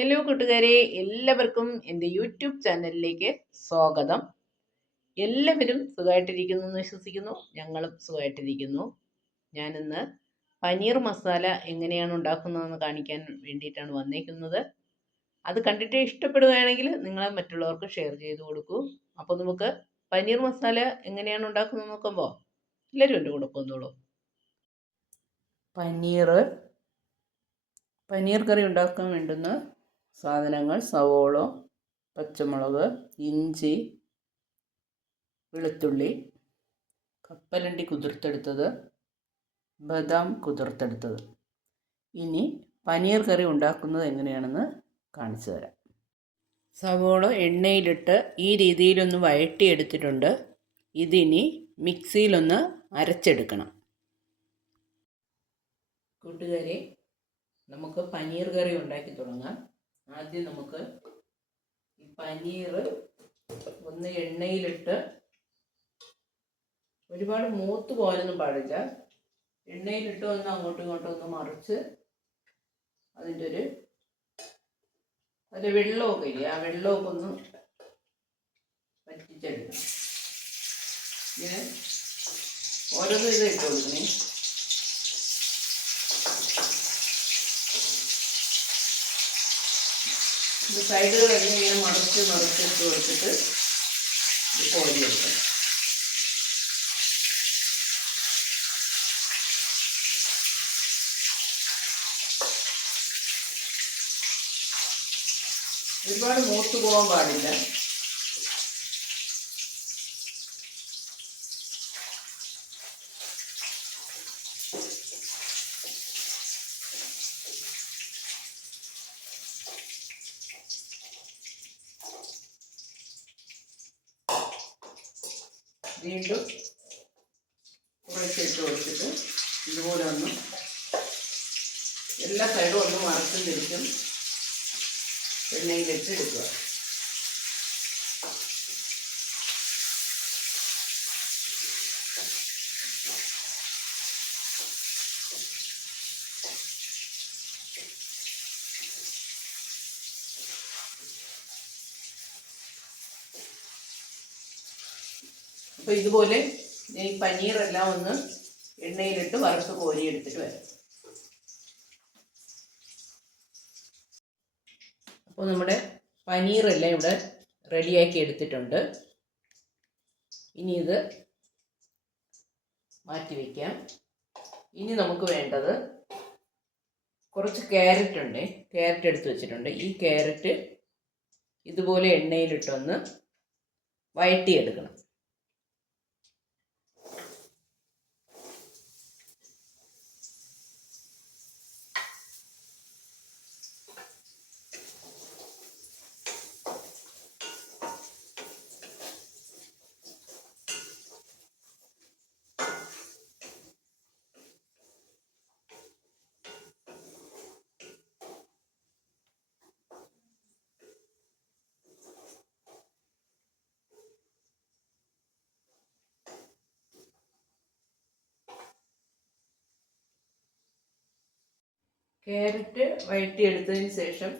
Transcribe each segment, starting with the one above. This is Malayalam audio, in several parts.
ഹലോ കൂട്ടുകാരെ, എല്ലാവർക്കും എൻ്റെ യൂട്യൂബ് ചാനലിലേക്ക് സ്വാഗതം. എല്ലാവരും സുഖമായിട്ടിരിക്കുന്നു എന്ന് വിശ്വസിക്കുന്നു. ഞങ്ങളും സുഖമായിട്ടിരിക്കുന്നു. ഞാനിന്ന് പനീർ മസാല എങ്ങനെയാണ് ഉണ്ടാക്കുന്നതെന്ന് കാണിക്കാൻ വേണ്ടിയിട്ടാണ് വന്നേക്കുന്നത്. അത് കണ്ടിട്ട് ഇഷ്ടപ്പെടുകയാണെങ്കിൽ നിങ്ങൾ മറ്റുള്ളവർക്ക് ഷെയർ ചെയ്ത് കൊടുക്കൂ. അപ്പോൾ നമുക്ക് പനീർ മസാല എങ്ങനെയാണ് ഉണ്ടാക്കുന്നത് നോക്കുമ്പോൾ എല്ലാവരും എൻ്റെ കൂടെ പോന്നോളൂ. പനീർ കറി ഉണ്ടാക്കാൻ വേണ്ടുന്ന സാധനങ്ങൾ: സവോള, പച്ചമുളക്, ഇഞ്ചി, വെളുത്തുള്ളി, കപ്പലണ്ടി കുതിർത്തെടുത്തത്, ബദാം കുതിർത്തെടുത്തത്. ഇനി പനീർ കറി ഉണ്ടാക്കുന്നത് എങ്ങനെയാണെന്ന് കാണിച്ചു തരാം. സവോള എണ്ണയിലിട്ട് ഈ രീതിയിലൊന്ന് വഴറ്റിയെടുത്തിട്ടുണ്ട്. ഇതിനി മിക്സിയിലൊന്ന് അരച്ചെടുക്കണം. കൂട്ടുകാരെ, നമുക്ക് പനീർ കറി ഉണ്ടാക്കി തുടങ്ങാം. ആദ്യം നമുക്ക് ഈ പനീർ ഒന്ന് എണ്ണയിലിട്ട്, ഒരുപാട് മൂത്ത് പോകാനൊന്നും പാടില്ല, എണ്ണയിലിട്ട് ഒന്ന് അങ്ങോട്ടും ഇങ്ങോട്ടും ഒന്ന് മറിച്ച് അതിൻ്റെ വെള്ളമൊക്കെ ഇല്ലേ, ആ വെള്ളമൊക്കെ ഒന്ന് വറ്റിച്ചെടുക്കണം. ഇങ്ങനെ ഓരോന്നും ഇത് ഇട്ട് കൊടുക്കണേ. ഇത് സൈഡുകളെല്ലാം ഇങ്ങനെ മറിച്ചിട്ട് കൊടുത്തിട്ട് ഇത് കോരിയെടുക്കണം. ഒരുപാട് മൂത്ത് പോകാൻ പാടില്ല. വീണ്ടും കുറച്ചിട്ട് കൊടുത്തിട്ട് ഇതുപോലെ ഒന്ന് എല്ലാ സൈഡും ഒന്ന് മറച്ചും തിരിച്ചും എണ്ണയിലിട്ട് എടുക്കുക. അപ്പോൾ ഇതുപോലെ ഈ പനീറെല്ലാം ഒന്ന് എണ്ണയിലിട്ട് വറുത്ത് കോരിയെടുത്തിട്ട് വരാം. അപ്പോൾ നമ്മുടെ പനീറെല്ലാം ഇവിടെ റെഡിയാക്കി എടുത്തിട്ടുണ്ട്. ഇനി ഇത് മാറ്റി വയ്ക്കാം. ഇനി നമുക്ക് വേണ്ടത് കുറച്ച് ക്യാരറ്റ് ഉണ്ട്. ക്യാരറ്റ് എടുത്ത് വെച്ചിട്ടുണ്ട്. ഈ ക്യാരറ്റ് ഇതുപോലെ എണ്ണയിലിട്ടൊന്ന് വഴറ്റിയെടുക്കണം. ക്യാരറ്റ് വഴറ്റിയെടുത്തതിന് ശേഷം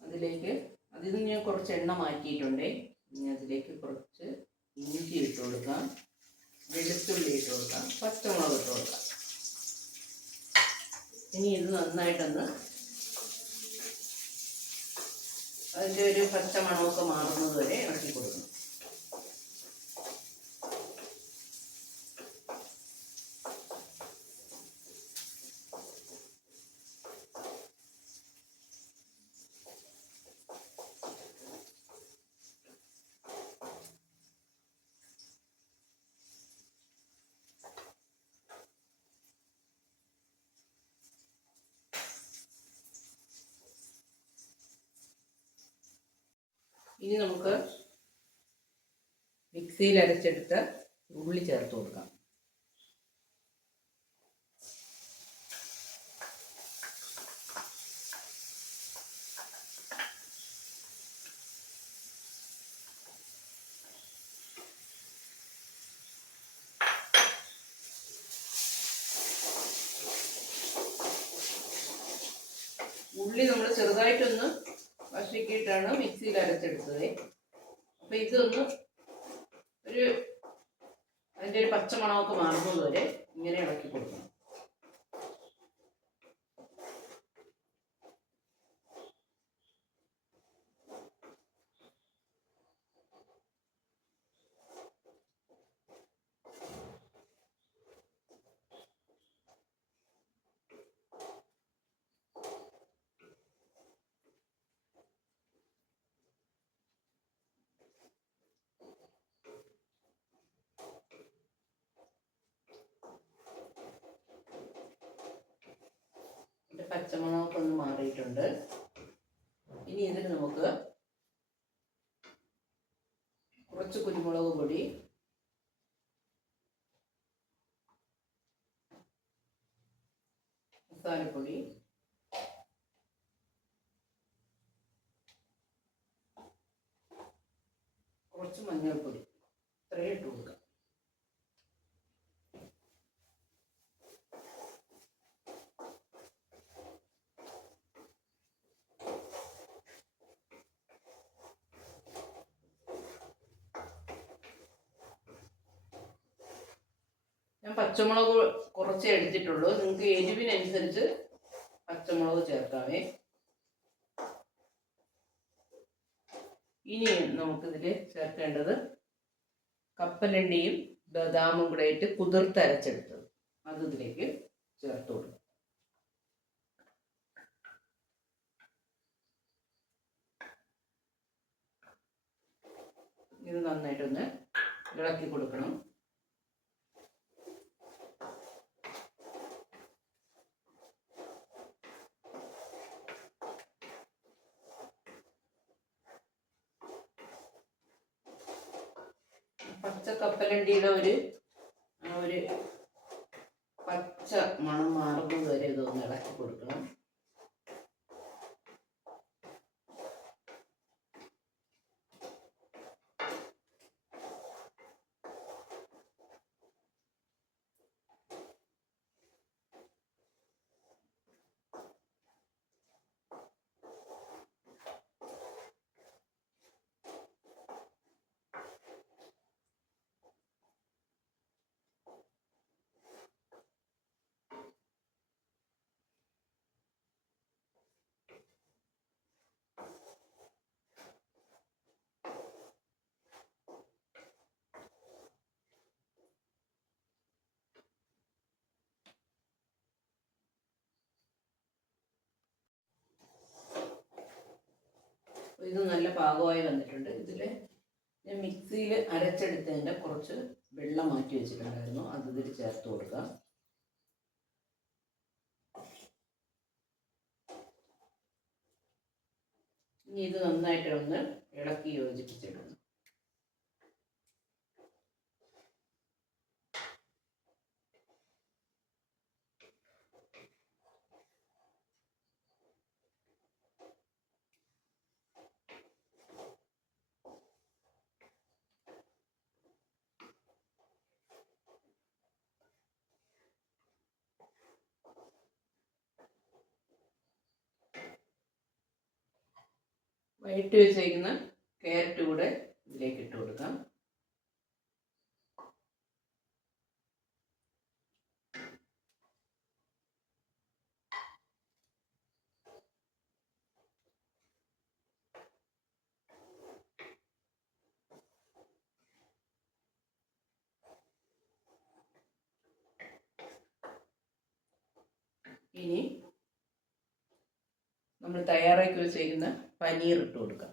അതിൽ നിന്ന് ഞാൻ കുറച്ച് എണ്ണ മാറ്റിയിട്ടുണ്ട്. ഇനി അതിലേക്ക് കുറച്ച് ഇഞ്ചി ഇട്ട് കൊടുക്കാം, വെളുത്തുള്ളി ഇട്ട് കൊടുക്കാം, പച്ചമുളക് ഇട്ട് കൊടുക്കാം. ഇനി ഇത് നന്നായിട്ടൊന്ന് അതിൻ്റെ ഒരു പച്ച മണമൊക്കെ മാറുന്നത് വരെ ഇളക്കി കൊടുക്കണം. ഇനി നമുക്ക് മിക്സിയിൽ അരച്ചെടുത്ത ഉള്ളി ചേർത്ത് കൊടുക്കാം. ഉള്ളി നമ്മൾ ചെറുതായിട്ടൊന്ന് വശക്കിയിട്ടാണ് മിക്സിയിൽ അരച്ചെടുത്തത്. അപ്പം ഇതൊന്ന് അതിൻ്റെ ഒരു പച്ചമണമൊക്കെ മാറുന്നത് വരെ ഇങ്ങനെ ഇളക്കി കൊടുക്കണം. പച്ചമുളകൊക്കെ ഒന്ന് മാറിയിട്ടുണ്ട്. ഇനി ഇതിന് നമുക്ക് കുറച്ച് കുരുമുളക് പൊടി, മസാലപ്പൊടി, കുറച്ച് മഞ്ഞൾപ്പൊടി ഇത്രയും ഇട്ട് കൊടുക്കാം. ഞാൻ പച്ചമുളക് കുറച്ചേ എടുത്തിട്ടുള്ളൂ. നിങ്ങൾക്ക് എരിവിനനുസരിച്ച് പച്ചമുളക് ചേർക്കാവേ. ഇനി നമുക്കിതിൽ ചേർക്കേണ്ടത് കപ്പലണ്ടിയും ബദാമും കൂടെ ഇട്ട് കുതിർത്തരച്ചെടുത്തത് അത് ഇതിലേക്ക് ചേർത്ത് കൊടുക്കും. ഇത് നന്നായിട്ടൊന്ന് ഇളക്കി കൊടുക്കണം. പച്ച കപ്പലണ്ടിയുടെ ഒരു പച്ച മണം മാറുന്നത് വരെ ഇതൊന്ന് ഇളക്കി കൊടുക്കണം. ഇത് നല്ല പാകമായി വന്നിട്ടുണ്ട്. ഇതിൽ ഞാൻ മിക്സിയിൽ അരച്ചെടുത്തതിൻ്റെ കുറച്ച് വെള്ളം മാറ്റി വെച്ചിട്ടുണ്ടായിരുന്നു. അത് ഇതിൽ ചേർത്ത് കൊടുക്കാം. ഇനി ഇത് നന്നായിട്ട് ഒന്ന് ഇളക്കി യോജിപ്പിച്ചിടണം. വഴറ്റി വെച്ചേക്കുന്ന ക്യാരറ്റ് കൂടെ ഇതിലേക്ക് ഇട്ട് കൊടുക്കാം. ഇനി നമ്മൾ തയ്യാറാക്കി വെച്ചേക്കുന്ന പനീർ ഇട്ട് കൊടുക്കാം.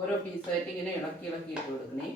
ഓരോ പീസായിട്ട് ഇങ്ങനെ ഇളക്കി ഇളക്കി ഇട്ട് കൊടുക്കണേ.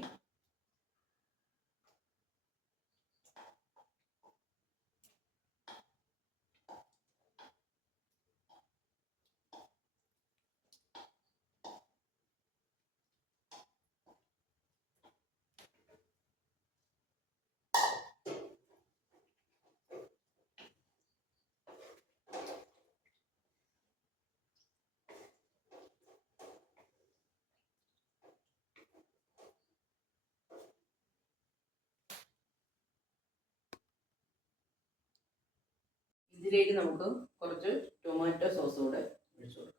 ഇതിലേക്ക് നമുക്ക് കുറച്ച് ടൊമാറ്റോ സോസ് കൂടെ ഒഴിച്ചു കൊടുക്കാം.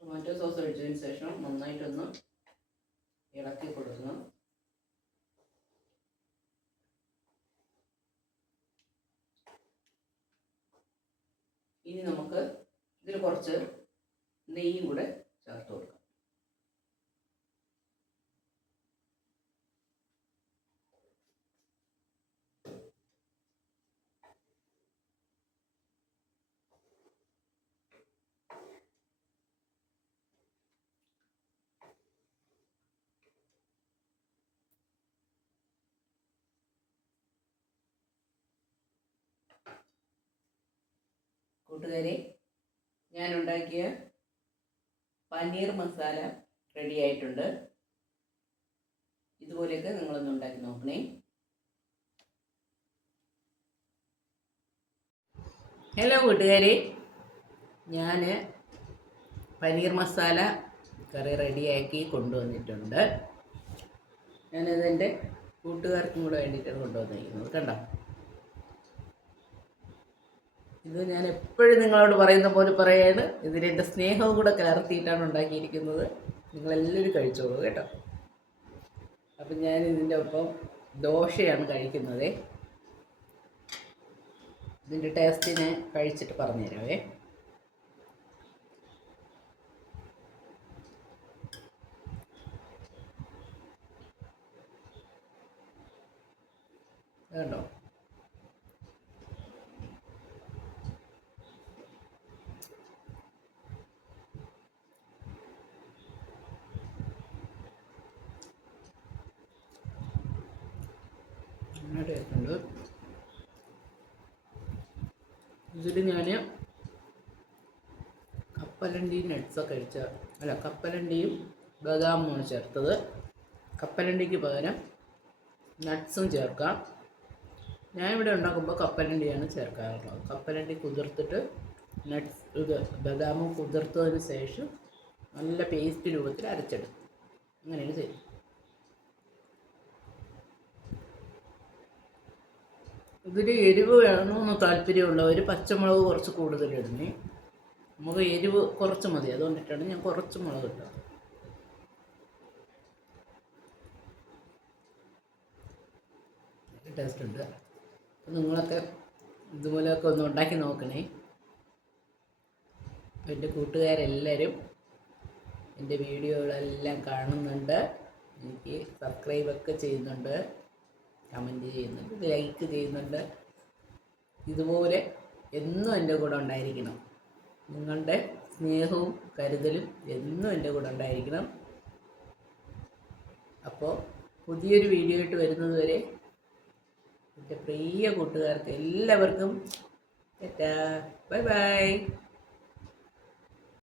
ടൊമാറ്റോ സോസ് ഒഴിച്ചതിന് ശേഷം നന്നായിട്ടൊന്ന് ഇളക്കി കൊടുക്കണം. ഇനി നമുക്ക് ഇതിൽ കുറച്ച് നെയ്യും കൂടെ ചേർത്ത് കൊടുക്കാം. കൂട്ടുകാരെ, ഞാൻ ഉണ്ടാക്കിയ പനീർ മസാല റെഡി ആയിട്ടുണ്ട്. ഇതുപോലെയൊക്കെ നിങ്ങളൊന്ന് ഉണ്ടാക്കി നോക്കണേ. ഹലോ കൂട്ടുകാരെ, ഞാൻ പനീർ മസാല കറി റെഡിയാക്കി കൊണ്ടുവന്നിട്ടുണ്ട്. ഞാനതെൻ്റെ കൂട്ടുകാർക്കും കൂടെ വേണ്ടിയിട്ടാണ് കൊണ്ടുവന്നിരിക്കുന്നത്. കണ്ടോ, ഇത് ഞാൻ എപ്പോഴും നിങ്ങളോട് പറയുന്ന പോലെ പറയാണ്. ഇതിലെൻ്റെ സ്നേഹവും കൂടെ കലർത്തിയിട്ടാണ് ഉണ്ടാക്കിയിരിക്കുന്നത്. നിങ്ങളെല്ലാവരും കഴിച്ചോളൂ കേട്ടോ. അപ്പം ഞാൻ ഇതിൻ്റെ ഒപ്പം ദോശയാണ് കഴിക്കുന്നത്. ഇതിൻ്റെ ടേസ്റ്റ് ഞാൻ കഴിച്ചിട്ട് പറഞ്ഞുതരാവേ. കണ്ടോ, ടേസ്റ്റുണ്ട്. ഇതിൽ ഞാൻ കപ്പലണ്ടി നട്ട്സൊക്കെ കപ്പലണ്ടിയും ബദാമുമാണ് ചേർത്തത്. കപ്പലണ്ടിക്ക് പകരം നട്ട്സും ചേർക്കാം. ഞാനിവിടെ ഉണ്ടാക്കുമ്പോൾ കപ്പലണ്ടിയാണ് ചേർക്കാറുള്ളത്. കപ്പലണ്ടി കുതിർത്തിട്ട് ബദാമും കുതിർത്തതിന് ശേഷം നല്ല പേസ്റ്റ് രൂപത്തിൽ അരച്ചെടുക്കും. അങ്ങനെയാണ് ചെയ്യും. ഇതിൽ എരിവ് വേണമെന്ന് താല്പര്യമുള്ളവർ പച്ചമുളക് കുറച്ച് കൂടുതലിടണേ. നമുക്ക് എരിവ് കുറച്ച് മതി, അതുകൊണ്ടിട്ടാണ് ഞാൻ കുറച്ച് മുളക് ഇട്ടത്. ടേസ്റ്റ് ഉണ്ട്. നിങ്ങളൊക്കെ ഇതുപോലെയൊക്കെ ഒന്ന് ഉണ്ടാക്കി നോക്കണേ. എൻ്റെ കൂട്ടുകാരെല്ലാവരും എൻ്റെ വീഡിയോകളെല്ലാം കാണുന്നുണ്ട്, എനിക്ക് സബ്സ്ക്രൈബൊക്കെ ചെയ്യുന്നുണ്ട്, കമൻറ്റ് ചെയ്യുന്നുണ്ട്, ലൈക്ക് ചെയ്യുന്നുണ്ട്. ഇതുപോലെ എന്നും എൻ്റെ കൂടെ ഉണ്ടായിരിക്കണം. നിങ്ങളുടെ സ്നേഹവും കരുതലും എന്നും എൻ്റെ കൂടെ ഉണ്ടായിരിക്കണം. അപ്പോൾ പുതിയൊരു വീഡിയോ ആയിട്ട് വരുന്നത് വരെ എൻ്റെ പ്രിയ കൂട്ടുകാർക്ക് എല്ലാവർക്കും ടാറ്റാ, ബൈ ബൈ.